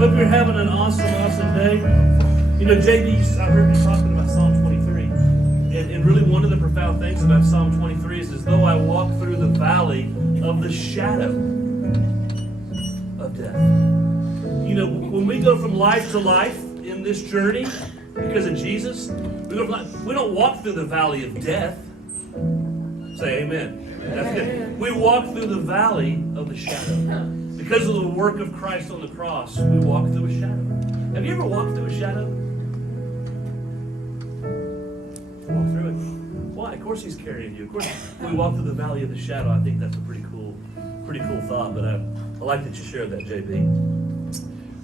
Hope you're having an awesome day. You know, JD, I heard you talking about Psalm 23. And really one of the profound things about Psalm 23 is as though I walk through the valley of the shadow of death. You know, when we go from life to life in this journey because of Jesus, we don't walk through the valley of death. Say amen. That's good. We walk through the valley of the shadow. Because of the work of Christ on the cross, we walk through a shadow. Have you ever walked through a shadow? Walk through it. Why? Of course He's carrying you. Of course, we walk through the valley of the shadow. I think that's a pretty cool thought. But I like that you shared that, JB.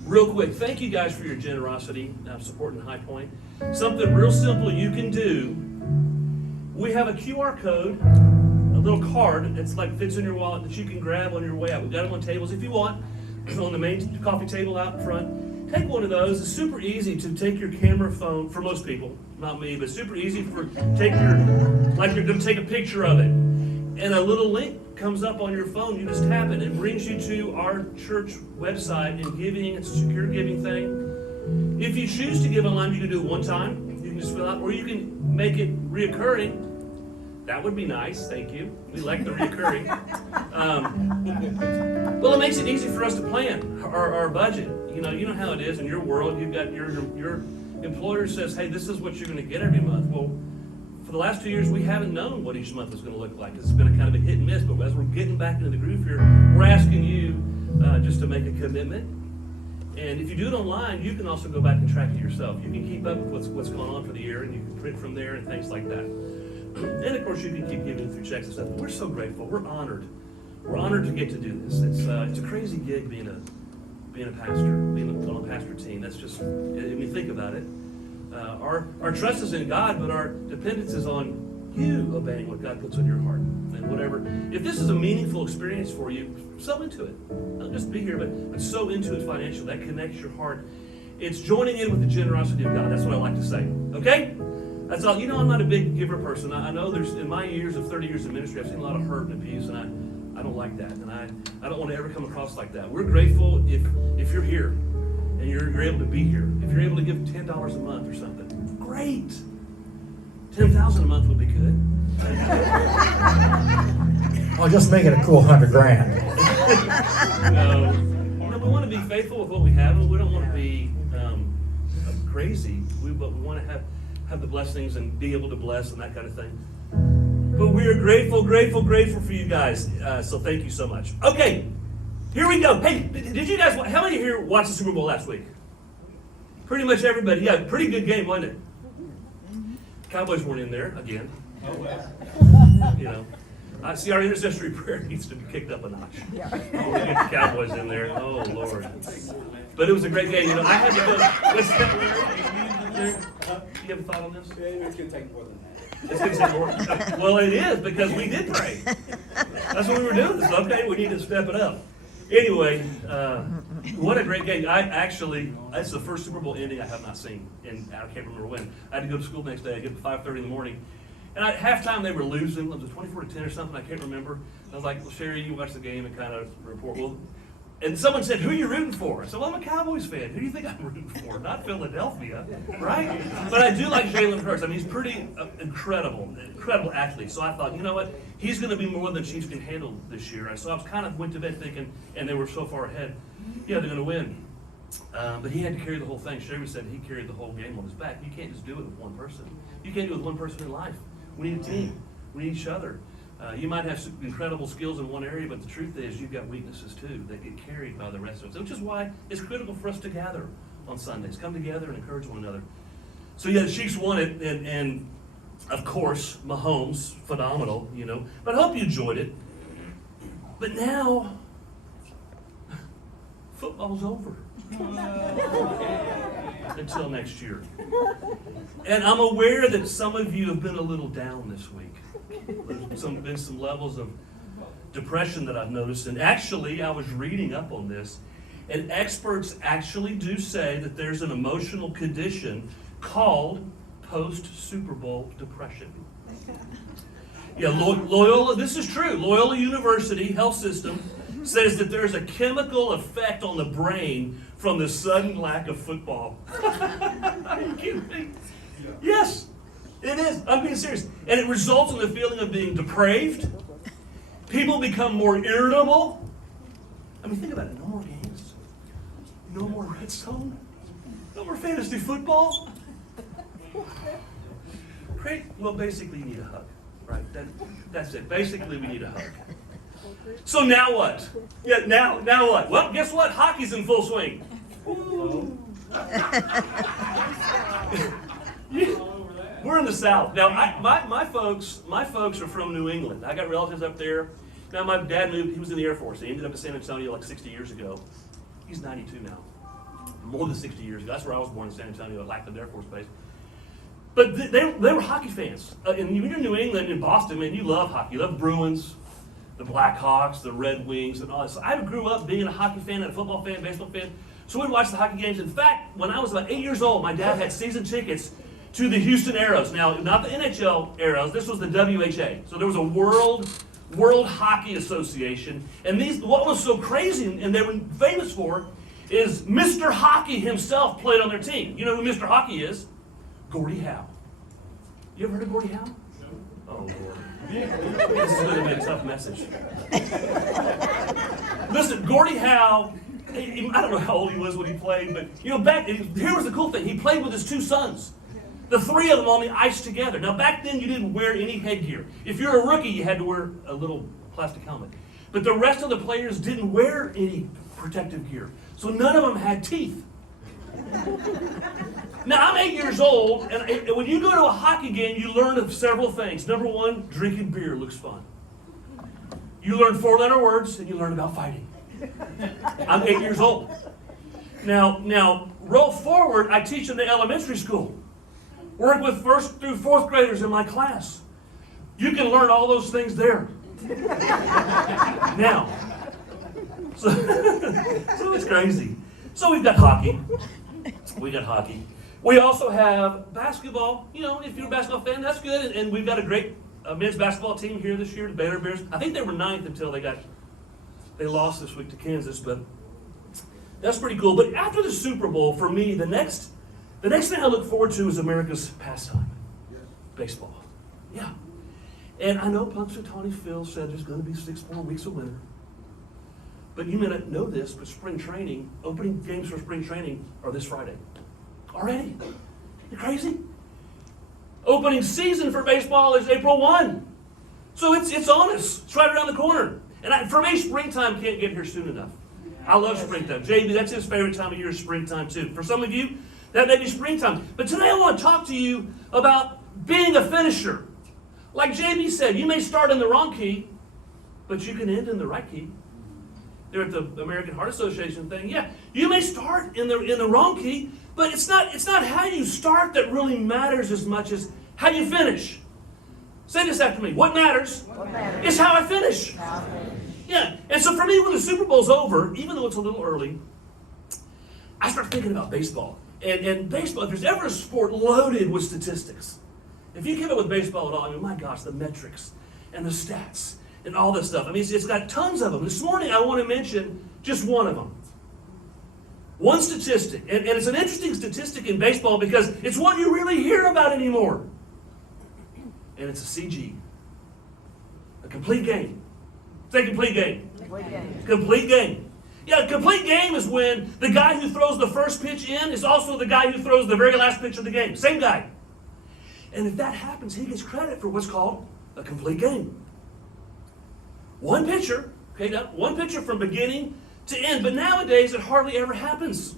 Real quick, thank you guys for your generosity supporting High Point. Something real simple you can do. We have a QR code. A little card that's like fits in your wallet that you can grab on your way out. We've got them on tables if you want, on the main coffee table out in front. Take one of those. It's super easy to take your camera phone, for most people, not me, but super easy like you're going to take a picture of it. And a little link comes up on your phone. You just tap it. It brings you to our church website and giving. It's a secure giving thing. If you choose to give online, you can do it one time. You can just fill out, or you can make it reoccurring. That would be nice, thank you. We like the recurring. Well, it makes it easy for us to plan our budget. You know how it is in your world. You've got your employer says, hey, this is what you're going to get every month. Well, for the last 2 years, we haven't known what each month is going to look like. It's been a kind of a hit and miss. But as we're getting back into the groove here, we're asking you just to make a commitment. And if you do it online, you can also go back and track it yourself. You can keep up with what's going on for the year, and you can print from there and things like that. And of course, you can keep giving through checks and stuff. But we're so grateful. We're honored. We're honored to get to do this. It's a crazy gig being a pastor, being on a pastor team. That's just, when you think about it, our trust is in God, but our dependence is on you obeying what God puts on your heart and whatever. If this is a meaningful experience for you, sow into it. Not just be here, but sow into it financially. That connects your heart. It's joining in with the generosity of God. That's what I like to say. Okay? That's all. You know, I'm not a big giver person. I know there's, in my years of 30 years of ministry, I've seen a lot of hurt and abuse, and I don't like that. And I don't want to ever come across like that. We're grateful if you're here and you're able to be here. If you're able to give $10 a month or something, great. $10,000 a month would be good. I'll just make it a cool $100,000. No, we want to be faithful with what we have, and we don't want to be crazy. But we want to have the blessings and be able to bless and that kind of thing. But we are grateful for you guys. So thank you so much. Okay, here we go. Hey, did you guys, how many here watched the Super Bowl last week? Pretty much everybody. Yeah, pretty good game, wasn't it? Cowboys weren't in there again. You know, I see our intercessory prayer needs to be kicked up a notch. Oh, we get the Cowboys in there. Oh, Lord. But it was a great game. You know, I had to go. You have a thought on this? Yeah, it's going to take more than that. It's going to take more? Well, it is, because we did pray. That's what we were doing. It's okay, we need to step it up. Anyway, what a great game. That's the first Super Bowl ending I have not seen, and I can't remember when. I had to go to school the next day. I get up at 5:30 in the morning. And at halftime, they were losing. It was 24-10 or something. I can't remember. I was like, well, Sherry, you watch the game and kind of report. Well, and someone said, who are you rooting for? I said, well, I'm a Cowboys fan. Who do you think I'm rooting for? Not Philadelphia, right? But I do like Jalen Hurts. I mean, he's pretty incredible athlete. So I thought, you know what? He's going to be more than Chiefs can handle this year. So I was kind of went to bed thinking, and they were so far ahead, yeah, they're going to win. But he had to carry the whole thing. Sherry said he carried the whole game on his back. You can't just do it with one person. You can't do it with one person in life. We need a team. We need each other. You might have some incredible skills in one area, but the truth is you've got weaknesses too that get carried by the rest of us, which is why it's critical for us to gather on Sundays. Come together and encourage one another. So yeah, the Chiefs won it, and of course, Mahomes, phenomenal, you know. But I hope you enjoyed it. But now, football's over. Until next year. And I'm aware that some of you have been a little down this week. There's been some levels of depression that I've noticed. And actually, I was reading up on this, and experts actually do say that there's an emotional condition called post-Super Bowl depression. Yeah, Loyola, this is true. Loyola University Health System says that there's a chemical effect on the brain from the sudden lack of football. Are you kidding me? Yes, it is. I'm being serious. And it results in the feeling of being depraved. People become more irritable. I mean, think about it. No more games. No more red zone. No more fantasy football. Great. Well, basically, you need a hug, right? That's it. Basically, we need a hug. So now what? Yeah, now what? Well, guess what? Hockey's in full swing. We're in the South. Now, my folks are from New England. I got relatives up there. Now, my dad moved. He was in the Air Force. He ended up in San Antonio like 60 years ago. He's 92 now. More than 60 years ago. That's where I was born, in San Antonio at Lackland Air Force Base. But they were hockey fans. And when you're in New England, in Boston, man, you love hockey. You love Bruins, the Blackhawks, the Red Wings, and all that. So I grew up being a hockey fan and a football fan, baseball fan. So we'd watch the hockey games. In fact, when I was about 8 years old, my dad had season tickets to the Houston Aeros. Now, not the NHL Aeros. This was the WHA. So there was a World Hockey Association. And what was so crazy, and they were famous for, is Mr. Hockey himself played on their team. You know who Mr. Hockey is? Gordie Howe. You ever heard of Gordie Howe? No. Oh, Lord. This is going to be a tough message. Listen, Gordie Howe, I don't know how old he was when he played, but here was the cool thing. He played with his two sons. The three of them on the ice together. Now, back then, you didn't wear any headgear. If you're a rookie, you had to wear a little plastic helmet. But the rest of the players didn't wear any protective gear. So none of them had teeth. Now, I'm 8 years old, and when you go to a hockey game, you learn of several things. Number one, drinking beer looks fun. You learn 4-letter words, and you learn about fighting. I'm 8 years old. Now, roll forward, I teach in the elementary school. Work with 1st through 4th graders in my class. You can learn all those things there. Now, so it's crazy. So we've got hockey. We also have basketball. You know, if you're a basketball fan, that's good. And we've got a great men's basketball team here this year, the Baylor Bears. I think they were 9th until they lost this week to Kansas, but that's pretty cool. But after the Super Bowl, for me, the next thing I look forward to is America's pastime, baseball. Yeah. And I know Punxsutawney Phil said there's going to be 6 more weeks of winter. But you may not know this, but spring training, opening games for spring training are this Friday. Already? You crazy? Opening season for baseball is April 1. So it's on us. It's right around the corner. And for me, springtime can't get here soon enough. I love springtime. JB, that's his favorite time of year, is springtime too. For some of you, that may be springtime. But today I want to talk to you about being a finisher. Like JB said, you may start in the wrong key, but you can end in the right key. They're at the American Heart Association thing. Yeah, you may start in the wrong key, but it's not how you start that really matters as much as how you finish. Say this after me. What matters, is how I finish. Yeah, and so for me, when the Super Bowl's over, even though it's a little early, I start thinking about baseball. And baseball, if there's ever a sport loaded with statistics, if you keep up with baseball at all, I mean, my gosh, the metrics and the stats and all this stuff. I mean, it's got tons of them. This morning, I want to mention just one of them. One statistic. And it's an interesting statistic in baseball because it's one you really hear about anymore. And it's a CG. A complete game. Say complete game. Complete game. Yeah, a complete game is when the guy who throws the first pitch in is also the guy who throws the very last pitch of the game. Same guy. And if that happens, he gets credit for what's called a complete game. One pitcher, okay, now one pitcher from beginning to end. But nowadays, it hardly ever happens.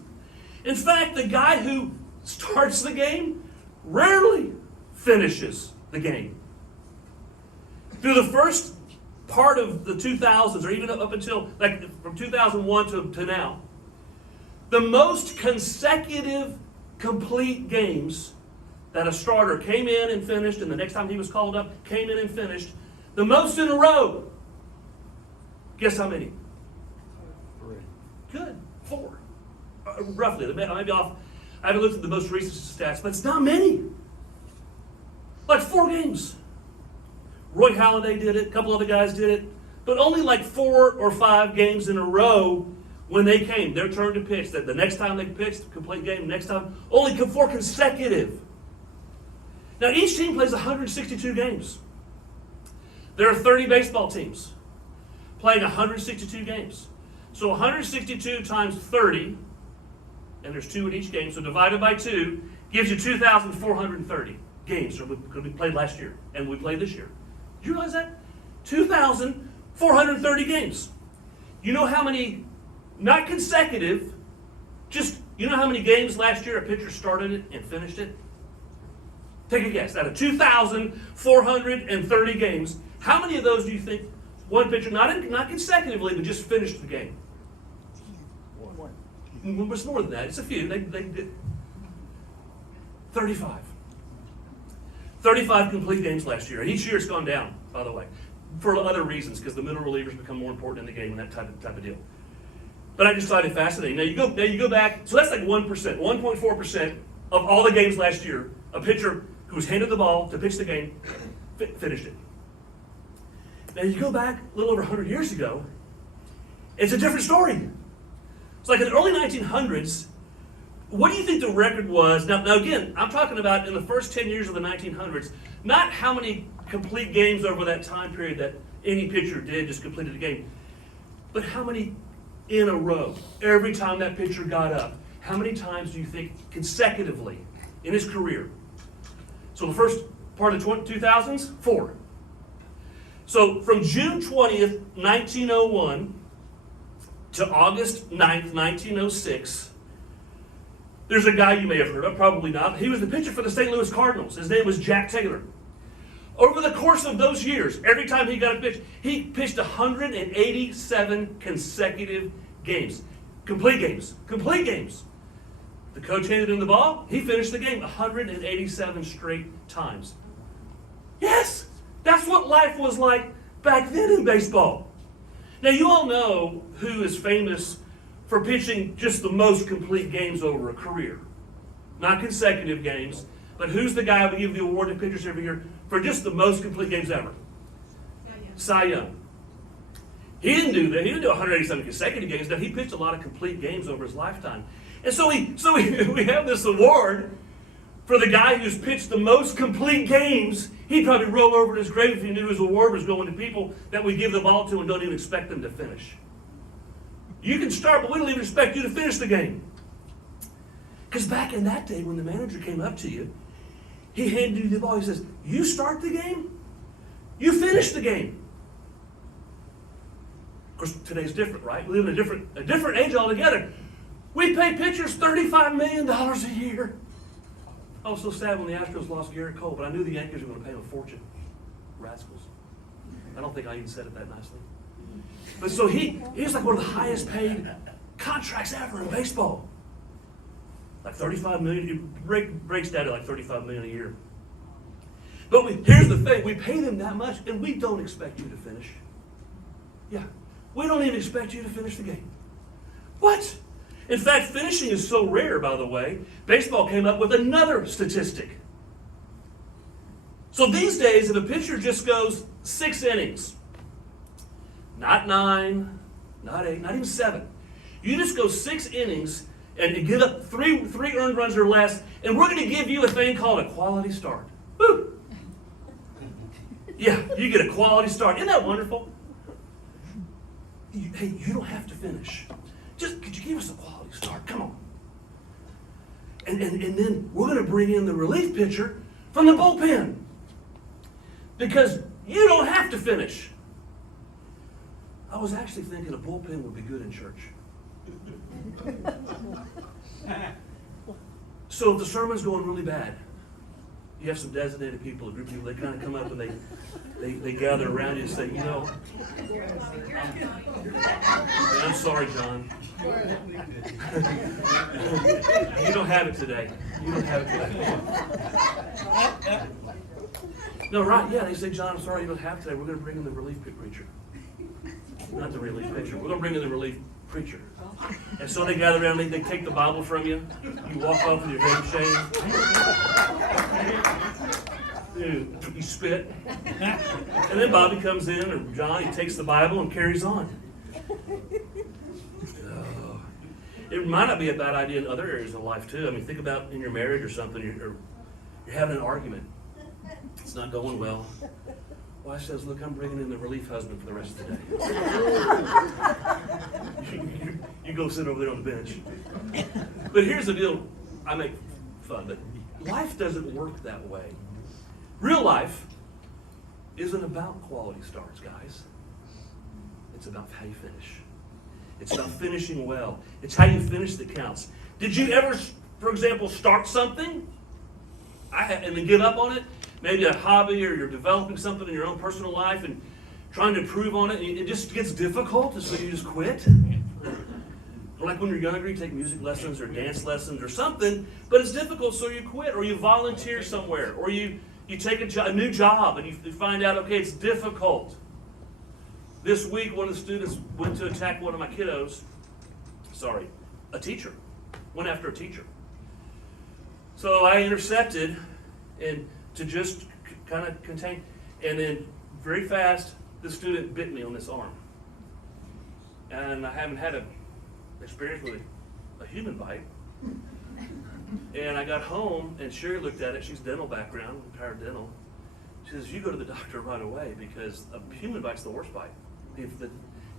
In fact, the guy who starts the game rarely finishes the game. Through the first part of the 2000s, or even up until, like, from 2001 to now, the most consecutive complete games that a starter came in and finished, and the next time he was called up, came in and finished, the most in a row. Guess how many? 3. Good. 4. Roughly. I may be off. I haven't looked at the most recent stats, but it's not many. Like 4 games. Roy Halladay did it. A couple other guys did it. But only like 4 or 5 games in a row when they came, their turn to pitch, that the next time they pitched, complete game, next time, only 4 consecutive. Now each team plays 162 games. There are 30 baseball teams playing 162 games. So 162 times 30, and there's 2 in each game, so divided by 2 gives you 2,430 games that we played last year, and we played this year. Did you realize that? 2,430 games. You know how many, not consecutive, just, you know how many games last year a pitcher started it and finished it? Take a guess. Out of 2,430 games, how many of those do you think one pitcher, not consecutively, but just finished the game? It's more than that. It's a few. They did 35. 35 complete games last year. And each year it's gone down, by the way, for other reasons, because the middle relievers become more important in the game and that type of deal. But I just find it fascinating. Now you go back, so that's like 1%, 1.4% of all the games last year, a pitcher who was handed the ball to pitch the game finished it. Now you go back a little over 100 years ago, it's a different story. It's like in the early 1900s, what do you think the record was? Now again, I'm talking about in the first 10 years of the 1900s, not how many complete games over that time period that any pitcher did, just completed a game, but how many in a row, every time that pitcher got up. How many times do you think consecutively in his career? So the first part of the 2000s, 4. So from June 20th, 1901 to August 9th, 1906, there's a guy you may have heard of, probably not. He was the pitcher for the St. Louis Cardinals. His name was Jack Taylor. Over the course of those years, every time he got a pitch, he pitched 187 consecutive games. Complete games. Complete games. The coach handed him the ball, he finished the game 187 straight times. Yes! That's what life was like back then in baseball. Now you all know who is famous for pitching just the most complete games over a career. Not consecutive games, but who's the guy we give the award to pitchers every year for just the most complete games ever? Cy Young. He didn't do that. He didn't do 187 consecutive games. Now he pitched a lot of complete games over his lifetime. And so we have this award for the guy who's pitched the most complete games. He'd probably roll over in his grave if he knew his award was going to people that we give the ball to and don't even expect them to finish. You can start, but we don't even expect you to finish the game. Because back in that day, when the manager came up to you, he handed you the ball. He says, you start the game, you finish the game. Of course, today's different, right? We live in a different age altogether. We pay pitchers $35 million a year. I was so sad when the Astros lost Garrett Cole, but I knew the Yankees were going to pay him a fortune. Rascals. I don't think I even said it that nicely. But so he's like one of the highest paid contracts ever in baseball. Like $35 million, it breaks down to like $35 million a year. But here's the thing, we pay them that much and we don't expect you to finish. Yeah, we don't even expect you to finish the game. What? In fact, finishing is so rare, by the way, baseball came up with another statistic. So these days, if a pitcher just goes 6 innings, not 9, not 8, not even 7, you just go 6 innings and you get up three earned runs or less, and we're going to give you a thing called a quality start. Woo! Yeah, you get a quality start. Isn't that wonderful? Hey, you don't have to finish. Just, could you give us a quality start? Come on. And then we're going to bring in the relief pitcher from the bullpen. Because you don't have to finish. I was actually thinking a bullpen would be good in church. So if the sermon's going really bad, you have some designated people, a group of people, they kind of come up and they gather around you and say, you know, I'm sorry, John. You don't have it today. You don't have it today. No, right, yeah, they say, John, I'm sorry you don't have it today. We're going to bring in the relief preacher. Not the relief pitcher. We're going to bring in the relief preacher. And so they gather around, they take the Bible from you. You walk off with your head in shame. You spit. And then Bobby comes in, or John, he takes the Bible and carries on. It might not be a bad idea in other areas of life too. I mean, think about in your marriage or something, you're having an argument. It's not going well. Wife says, look, I'm bringing in the relief husband for the rest of the day. You go sit over there on the bench. But here's the deal. I make fun, but life doesn't work that way. Real life isn't about quality starts, guys. It's about how you finish. It's about finishing well. It's how you finish that counts. Did you ever, for example, start something and then give up on it? Maybe a hobby, or you're developing something in your own personal life and trying to improve on it, and it just gets difficult, and so you just quit? Like when you're younger, you take music lessons or dance lessons or something, but it's difficult, so you quit, or you volunteer somewhere, or you take a new job and you find out, okay, it's difficult. This week, one of the students went to attack one of my kiddos. A teacher. Went after a teacher. So I intercepted and to just kind of contain, and then very fast, the student bit me on this arm. And I haven't had an experience with a human bite. And I got home, and Sherry looked at it. She's dental background, retired dental. She says, you go to the doctor right away, because a human bite's the worst bite. If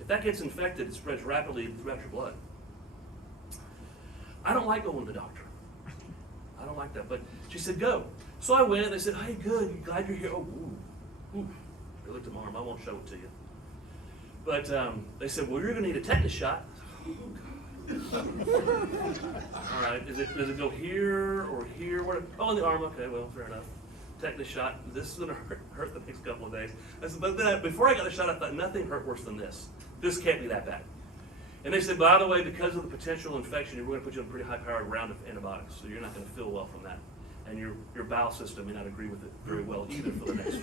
that gets infected, it spreads rapidly throughout your blood. I don't like going to the doctor. I don't like that. But she said, go. So I went, and they said, hey, good, you glad you're here? Oh, ooh. They looked at my arm. I won't show it to you. But they said, well, you're going to need a tetanus shot. All right, does it go here or here? Oh, in the arm. Okay, well, fair enough. Tetanus shot. This is going to hurt the next couple of days. I said, but then before I got the shot, I thought nothing hurt worse than this. This can't be that bad. And they said, by the way, because of the potential infection, we're going to put you on a pretty high-powered round of antibiotics, so you're not going to feel well from that. And your bowel system may not agree with it very well either for the next.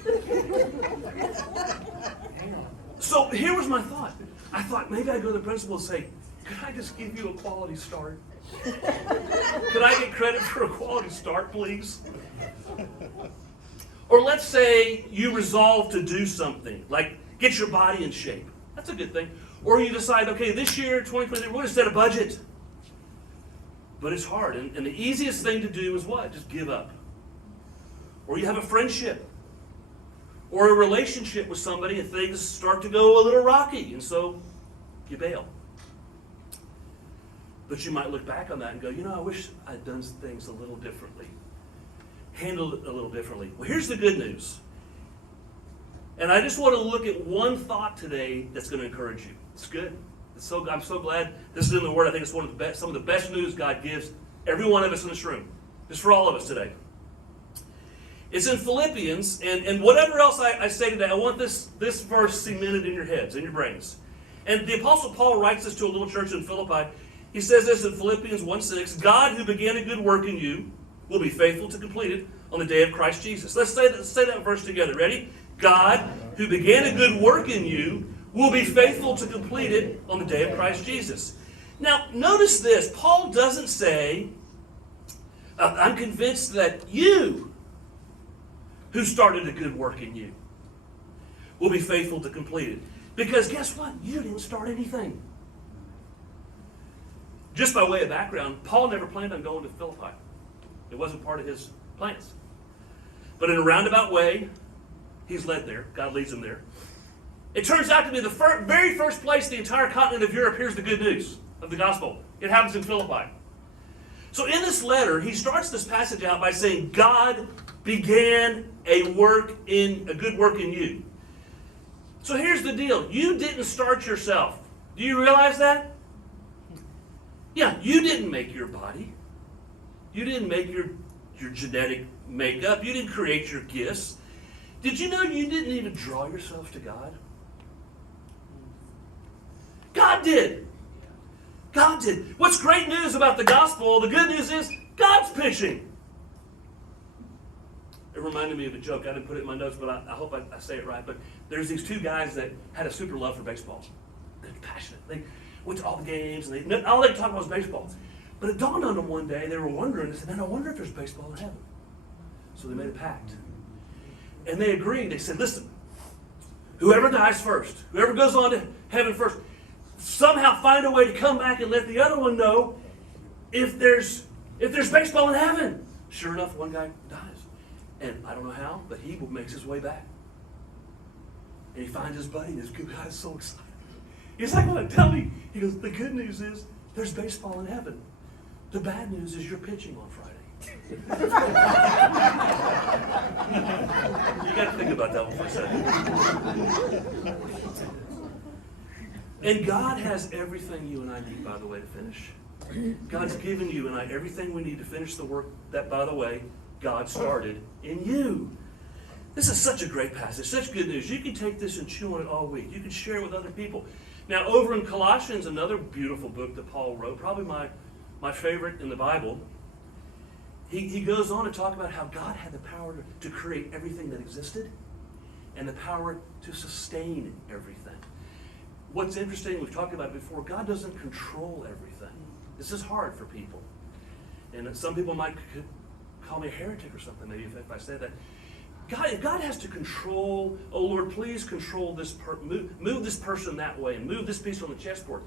So here was my thought. I thought maybe I'd go to the principal and say, could I just give you a quality start? Could I get credit for a quality start, please? Or let's say you resolve to do something, like get your body in shape. That's a good thing. Or you decide, okay, this year, 2023, we're going to set a budget. But it's hard. And the easiest thing to do is what? Just give up. Or you have a friendship. Or a relationship with somebody and things start to go a little rocky. And so you bail. But you might look back on that and go, I wish I'd done things a little differently. Handled it a little differently. Well, here's the good news. And I just want to look at one thought today that's going to encourage you. It's good. I'm so glad this is in the Word. I think it's one of the best, some of the best news God gives every one of us in this room. Just for all of us today. It's in Philippians, and whatever else I say today, I want this verse cemented in your heads, in your brains. And the Apostle Paul writes this to a little church in Philippi. He says this in Philippians 1:6, God who began a good work in you will be faithful to complete it on the day of Christ Jesus. Let's say that verse together. Ready? God who began a good work in you will be faithful to complete it on the day of Christ Jesus. Now, notice this. Paul doesn't say, I'm convinced that you who started a good work in you will be faithful to complete it. Because guess what? You didn't start anything. Just by way of background, Paul never planned on going to Philippi. It wasn't part of his plans. But in a roundabout way, he's led there. God leads him there. It turns out to be the very first place the entire continent of Europe hears the good news of the gospel. It happens in Philippi. So in this letter, he starts this passage out by saying, God began a good work in you. So here's the deal. You didn't start yourself. Do you realize that? Yeah, you didn't make your body. You didn't make your genetic makeup. You didn't create your gifts. Did you know you didn't even draw yourself to God? God did. God did. What's great news about the gospel, the good news is God's pitching. It reminded me of a joke. I didn't put it in my notes, but I hope I say it right. But there's these two guys that had a super love for baseball. They're passionate. They went to all the games, and all they could talk about was baseball. But it dawned on them one day, they were wondering, they said, man, I wonder if there's baseball in heaven. So they made a pact. And they agreed. They said, listen, whoever dies first, whoever goes on to heaven first, somehow find a way to come back and let the other one know if there's baseball in heaven. Sure enough, one guy dies. And I don't know how, but he makes his way back. And he finds his buddy, and his good guy is so excited. He's like, well, tell me. He goes, the good news is there's baseball in heaven. The bad news is you're pitching on Friday. You got to think about that one for a second. And God has everything you and I need, by the way, to finish. God's given you and I everything we need to finish the work that, by the way, God started in you. This is such a great passage, such good news. You can take this and chew on it all week. You can share it with other people. Now, over in Colossians, another beautiful book that Paul wrote, probably my favorite in the Bible, he goes on to talk about how God had the power to create everything that existed and the power to sustain everything. What's interesting, we've talked about it before, God doesn't control everything. This is hard for people. And some people might call me a heretic or something, maybe if I said that. If God has to control, oh Lord, please control this, move this person that way and move this piece on the chessboard.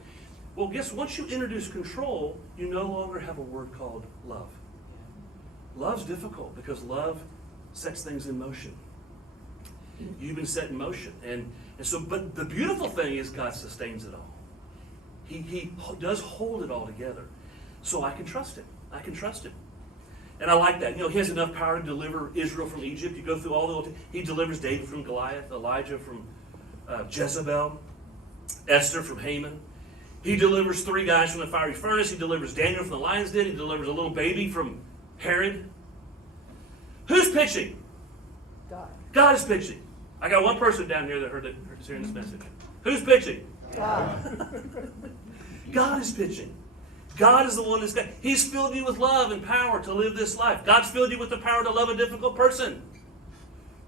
Well, guess once you introduce control, you no longer have a word called love. Love's difficult because love sets things in motion. You've been set in motion. And so, but the beautiful thing is God sustains it all. He does hold it all together. So I can trust him. I can trust him. And I like that. You know, he has enough power to deliver Israel from Egypt. You go through all the old, he delivers David from Goliath, Elijah from Jezebel, Esther from Haman. He delivers 3 guys from the fiery furnace. He delivers Daniel from the lion's den. He delivers a little baby from Herod. Who's pitching? God. God is pitching. I got one person down here that heard hearing this message. Who's pitching? God. God is pitching. God is the one that's got. He's filled you with love and power to live this life. God's filled you with the power to love a difficult person.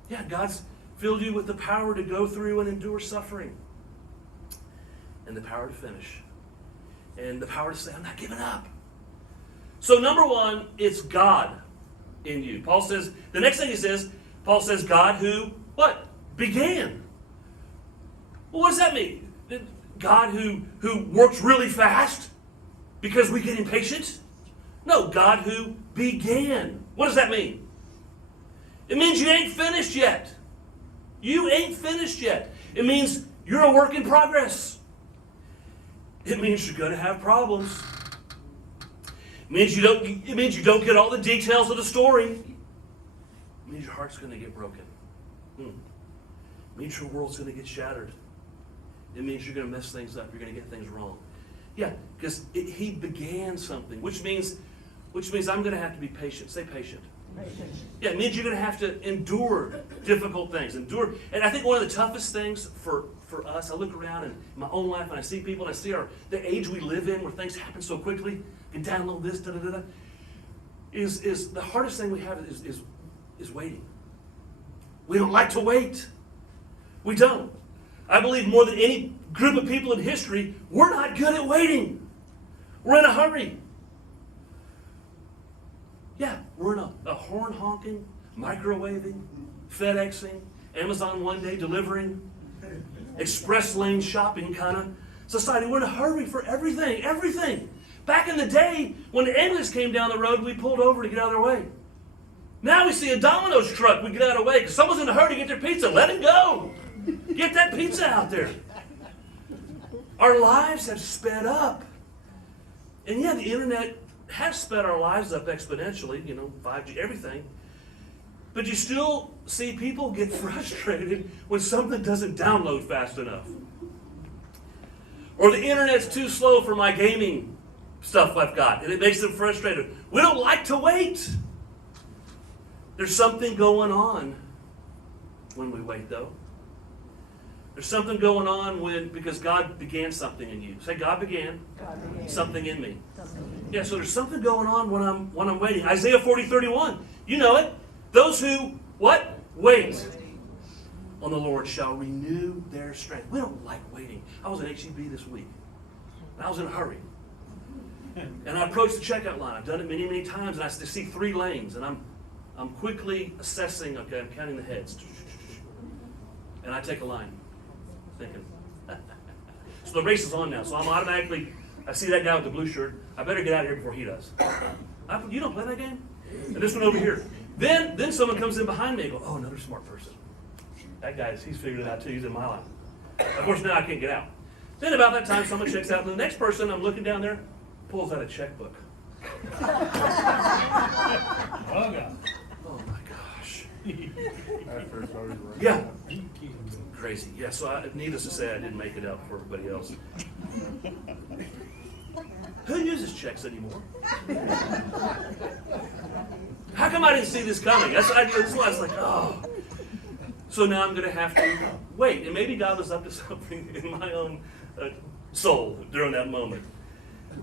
Yeah, God's filled you with the power to go through and endure suffering. And the power to finish. And the power to say, I'm not giving up. So number 1, it's God in you. Paul says, the next thing he says, Paul says, God who, what? Began. Well, what does that mean? God who works really fast because we get impatient? No, God who began. What does that mean? It means you ain't finished yet. You ain't finished yet. It means you're a work in progress. It means you're going to have problems. It means you don't get all the details of the story. It means your heart's going to get broken. It means your world's going to get shattered. It means you're going to mess things up. You're going to get things wrong. Yeah, because he began something, which means I'm going to have to be patient. Say patient. Patient. Yeah, it means you're going to have to endure difficult things. Endure. And I think one of the toughest things for us, I look around in my own life and I see people and I see the age we live in where things happen so quickly. You can download this, da-da-da-da. Is the hardest thing we have is waiting. We don't like to wait. We don't. I believe more than any group of people in history, we're not good at waiting. We're in a hurry. Yeah, we're in a horn honking, microwaving, FedExing, Amazon one day delivering, express lane shopping kind of society. We're in a hurry for everything, everything. Back in the day, when the ambulance came down the road, we pulled over to get out of their way. Now we see a Domino's truck, we get out of the way because someone's in a hurry to get their pizza. Let it go. Get that pizza out there. Our lives have sped up. And yeah, the internet has sped our lives up exponentially, 5G, everything. But you still see people get frustrated when something doesn't download fast enough. Or the internet's too slow for my gaming stuff I've got, and it makes them frustrated. We don't like to wait. There's something going on when we wait, though. There's something going on because God began something in you. Say, God began something in me. Yeah, so there's something going on when I'm waiting. Isaiah 40:31. You know it. Those who, what? Wait on the Lord shall renew their strength. We don't like waiting. I was at HEB this week, and I was in a hurry. And I approached the checkout line. I've done it many, many times, and I see 3 lanes, and I'm I'm quickly assessing, okay, I'm counting the heads. And I take a line, thinking. So the race is on now, so I'm automatically, I see that guy with the blue shirt, I better get out of here before he does. You don't play that game? And this one over here. Then someone comes in behind me and go, oh, another smart person. That guy's, he's figured it out too, he's in my line. Of course, now I can't get out. Then about that time, someone checks out, and the next person, I'm looking down there, pulls out a checkbook. Oh, God. Oh, my gosh. Yeah. Crazy. Yeah, so needless to say, I didn't make it out for everybody else. Who uses checks anymore? How come I didn't see this coming? That's why I was like, oh. So now I'm going to have to wait. And maybe God was up to something in my own soul during that moment.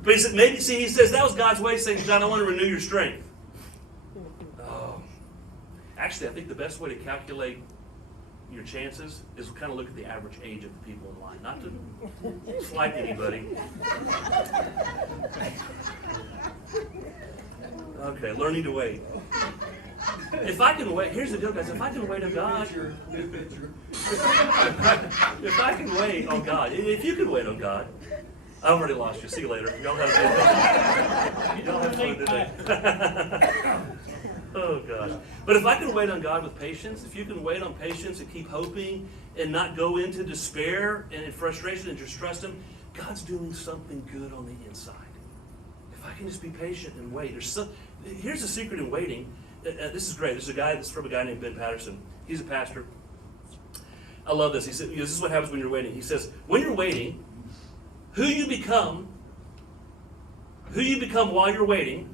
But he said, maybe, see, he says that was God's way of saying, John, I want to renew your strength. Oh. Actually, I think the best way to calculate your chances is kind of look at the average age of the people in line. Not to slight anybody. Okay, learning to wait. If I can wait, here's the deal, guys. If I can wait on God, if I can wait on God, if you can wait on God, I already lost you. See you later. Y'all have a good day. Y'all have fun today. Oh, gosh. But if I can wait on God with patience, if you can wait on patience and keep hoping and not go into despair and in frustration and just trust Him, God's doing something good on the inside. If I can just be patient and wait. Here's the secret in waiting. This is great. This is from a guy named Patterson. He's a pastor. I love this. He said, this is what happens when you're waiting. He says, when you're waiting, who you become while you're waiting.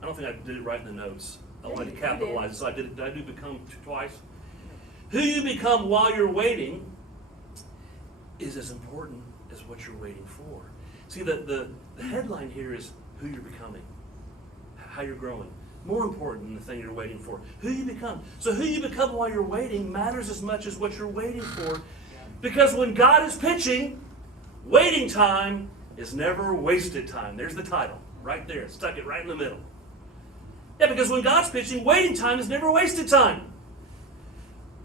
I don't think I did it right in the notes. I wanted to capitalize it, so I did it. Did I do become twice? Who you become while you're waiting is as important as what you're waiting for. See, the headline here is who you're becoming, how you're growing. More important than the thing you're waiting for. Who you become. So who you become while you're waiting matters as much as what you're waiting for. Because when God is pitching, waiting time is never wasted time. There's the title, right there. Stuck it right in the middle. Yeah, because when God's pitching, waiting time is never wasted time.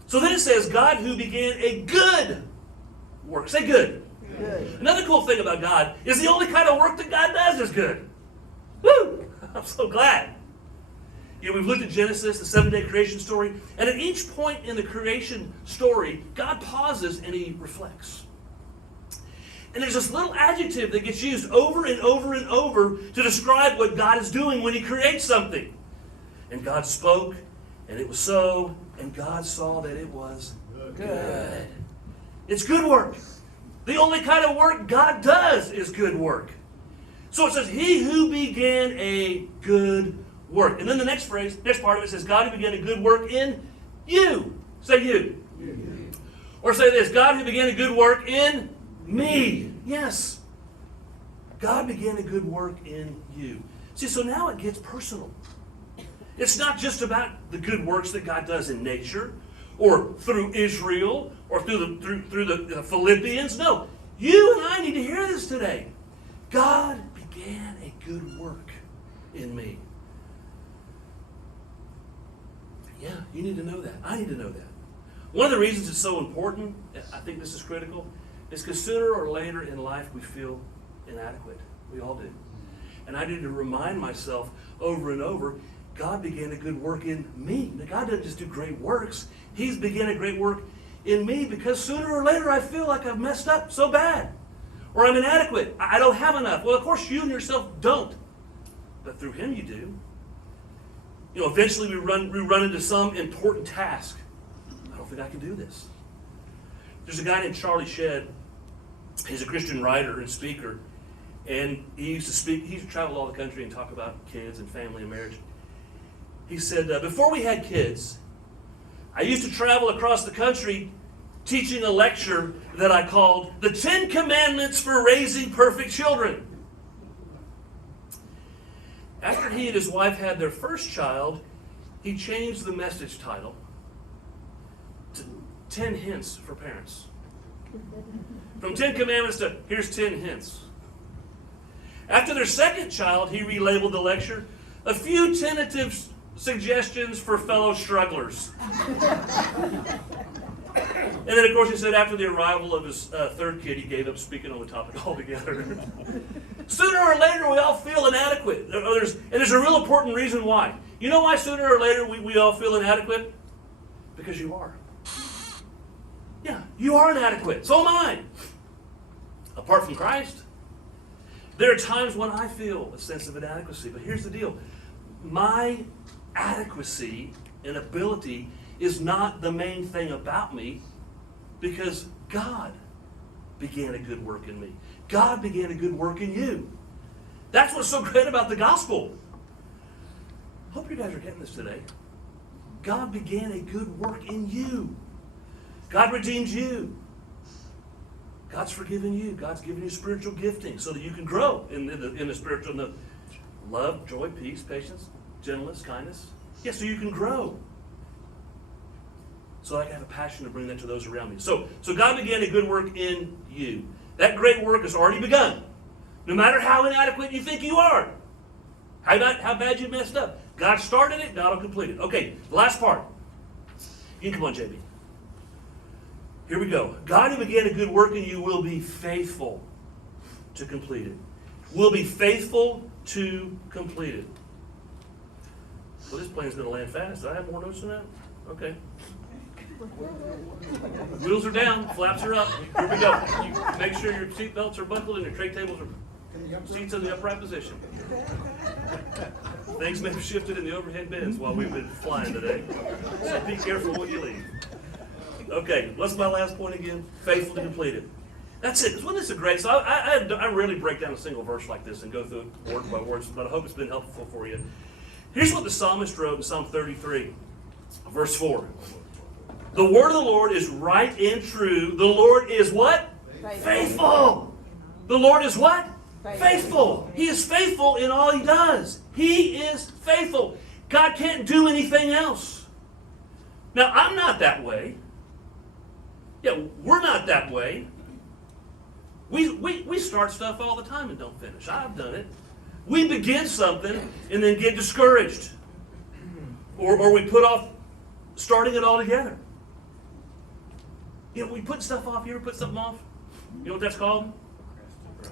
So then it says, God who began a good work. Say good. Good. Another cool thing about God is the only kind of work that God does is good. Woo! I'm so glad. You know, we've looked at Genesis, the 7-day creation story, and at each point in the creation story, God pauses and He reflects. And there's this little adjective that gets used over and over and over to describe what God is doing when He creates something. And God spoke, and it was so, and God saw that it was good. It's good work. The only kind of work God does is good work. So it says, He who began a good work. And then the next phrase, next part of it says, God who began a good work in you. Say you. Or say this, God who began a good work in me. Yes. God began a good work in you. See, so now it gets personal. It's not just about the good works that God does in nature or through Israel or through the Philippians. No, you and I need to hear this today. God began a good work in me. Yeah, you need to know that. I need to know that. One of the reasons it's so important, I think this is critical, is because sooner or later in life we feel inadequate. We all do. And I need to remind myself over and over, God began a good work in me. Now, God doesn't just do great works. He's began a great work in me because sooner or later I feel like I've messed up so bad. Or I'm inadequate. I don't have enough. Well, of course you and yourself don't. But through Him you do. You know, eventually we run into some important task. I don't think I can do this. There's a guy named Charlie Shedd. He's a Christian writer and speaker. And he used to travel all the country and talk about kids and family and marriage. He said, before we had kids, I used to travel across the country teaching a lecture that I called The 10 Commandments for Raising Perfect Children. After he and his wife had their first child, he changed the message title to 10 Hints for Parents. From 10 Commandments to here's 10 hints. After their second child, he relabeled the lecture A Few Tentative suggestions for fellow strugglers. And then, of course, he said after the arrival of his third kid, he gave up speaking on the topic altogether. Sooner or later, we all feel inadequate. There's a real important reason why. You know why sooner or later we all feel inadequate? Because you are. Yeah, you are inadequate. So am I. Apart from Christ. There are times when I feel a sense of inadequacy. But here's the deal. My adequacy and ability is not the main thing about me, because God began a good work in me. God began a good work in you. That's what's so great about the gospel. Hope you guys are getting this today. God began a good work in you. God redeemed you. God's forgiven you. God's given you spiritual gifting so that you can grow in the spiritual, in the love, joy, peace, patience, gentleness, kindness. Yeah, so you can grow. So I can have a passion to bring that to those around me. So God began a good work in you. That great work has already begun. No matter how inadequate you think you are. How bad you messed up. God started it, God will complete it. Okay, the last part. You can come on, JB. Here we go. God who began a good work in you will be faithful to complete it. Will be faithful to complete it. Well, this plane's going to land fast. Do I have more notes than that? Okay. Wheels are down, flaps are up. Here we go. You make sure your seatbelts are buckled and your tray tables are seats in the upright position. Things may have shifted in the overhead bins while we've been flying today. So be careful what you leave. Okay, what's my last point again? Faithful to complete it. That's it. Wasn't this a great? So I rarely break down a single verse like this and go through it word by word, but I hope it's been helpful for you. Here's what the psalmist wrote in Psalm 33, verse 4. The word of the Lord is right and true. The Lord is what? Faithful. The Lord is what? Faithful. He is faithful in all he does. He is faithful. God can't do anything else. Now, I'm not that way. Yeah, we're not that way. We start stuff all the time and don't finish. I've done it. We begin something and then get discouraged. Or we put off starting it all together. You know, we put stuff off. You ever put something off? You know what that's called?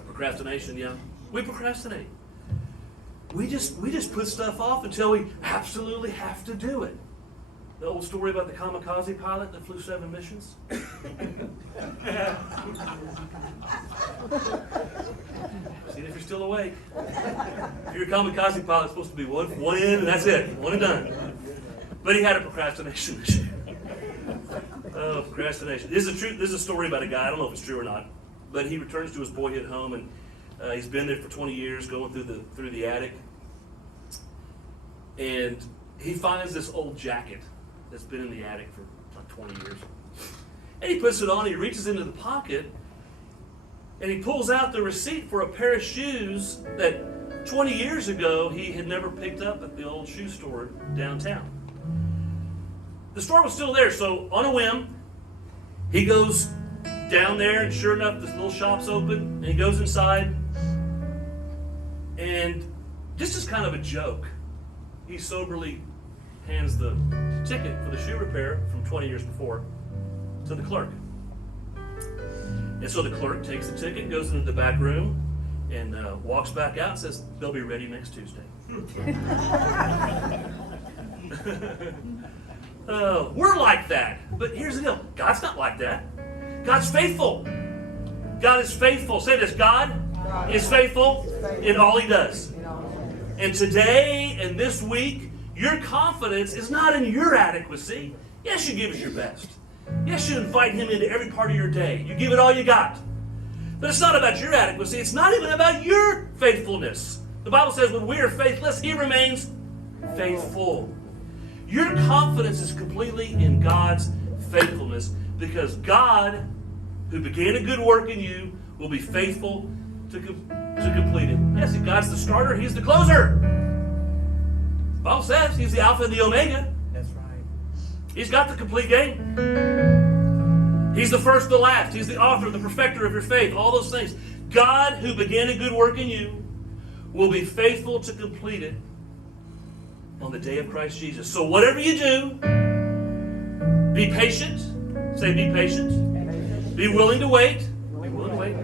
Procrastination, yeah. We procrastinate. We just put stuff off until we absolutely have to do it. The old story about the kamikaze pilot that flew 7 missions. See if you're still awake. If you're a kamikaze pilot, it's supposed to be one in and that's it. One and done. But he had a procrastination issue. Oh, procrastination. This is a story about a guy. I don't know if it's true or not. But he returns to his boyhood home, and he's been there for 20 years, going through the attic. And he finds this old jacket that's been in the attic for like 20 years. And he puts it on, he reaches into the pocket, and he pulls out the receipt for a pair of shoes that 20 years ago he had never picked up at the old shoe store downtown. The store was still there, so on a whim, he goes down there, and sure enough, this little shop's open, and he goes inside, and just as kind of a joke, he soberly hands the ticket for the shoe repair from 20 years before to the clerk. And so the clerk takes the ticket, goes into the back room, and walks back out and says, "They'll be ready next Tuesday." We're like that. But here's the deal. God's not like that. God's faithful. God is faithful. Say this. God is faithful in all he does. And today and this week, your confidence is not in your adequacy. Yes, you give us your best. Yes, you invite him into every part of your day. You give it all you got. But it's not about your adequacy. It's not even about your faithfulness. The Bible says when we are faithless, he remains faithful. Your confidence is completely in God's faithfulness, because God, who began a good work in you, will be faithful to complete it. Yes, if God's the starter, he's the closer. The Bible says he's the Alpha and the Omega. That's right. He's got the complete game. He's the first, the last. He's the author, the perfecter of your faith. All those things. God, who began a good work in you, will be faithful to complete it. on the day of Christ Jesus. So whatever you do, be patient. Say, be patient. Be willing to wait. Be willing to wait.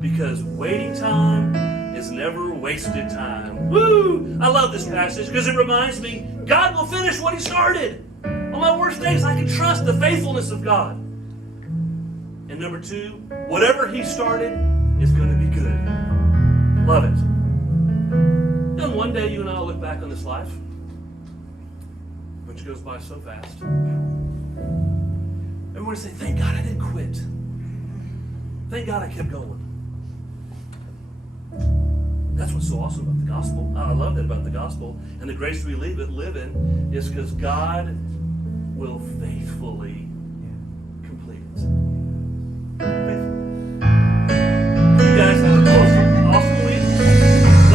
Because waiting time is never wasted time. Woo! I love this passage because it reminds me God will finish what He started. On my worst days, I can trust the faithfulness of God. And number two, whatever He started is going to be good. Love it. And one day you and I will look back on this life, which goes by so fast. And we're going to say, thank God I didn't quit. Thank God I kept going. That's what's so awesome about the gospel. I love that about the gospel. And the grace we live in is because God will faithfully complete it.